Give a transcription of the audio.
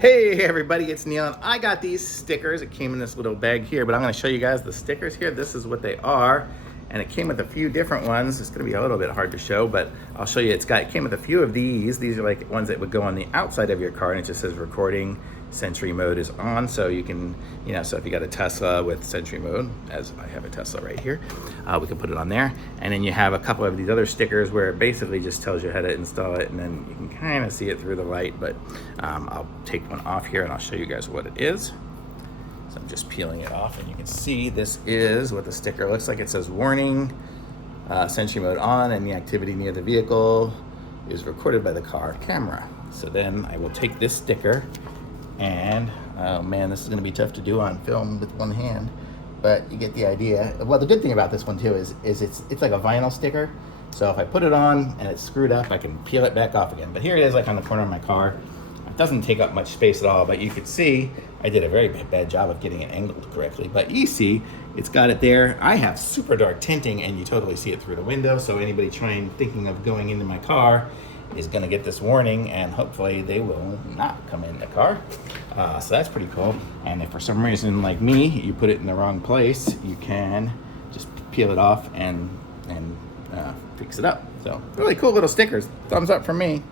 Hey everybody, it's Neil, and I got these stickers. It came in this little bag here, but I'm going to show you guys the stickers here. This is what they are, and it came with a few different ones. It's going to be a little bit hard to show, but I'll show you. It came with a few of these. These are like ones that would go on the outside of your car, and it just says recording Sentry mode is on, so you can, so if you got a Tesla with Sentry mode, as I have a Tesla right here, we can put it on there. And then you have a couple of these other stickers where it basically just tells you how to install it, and then you can kind of see it through the light, but I'll take one off here and I'll show you guys what it is. So I'm just peeling it off, and you can see this is what the sticker looks like. It says warning, Sentry mode on, and the activity near the vehicle is recorded by the car camera. So then I will take this sticker, and oh man, this is going to be tough to do on film with one hand, but you get the idea. Well, the good thing about this one too is it's like a vinyl sticker, so if I put it on and it's screwed up, I can peel it back off again. But here it is, like on the corner of my car. It doesn't take up much space at all, but you can see I did a very bad job of getting it angled correctly. But you see, it's got it there. I have super dark tinting, and you totally see it through the window, so anybody thinking of going into my car is going to get this warning, and hopefully they will not come in the car. So that's pretty cool. And if for some reason, like me, you put it in the wrong place, you can just peel it off and fix it up. So really cool little stickers. Thumbs up from me.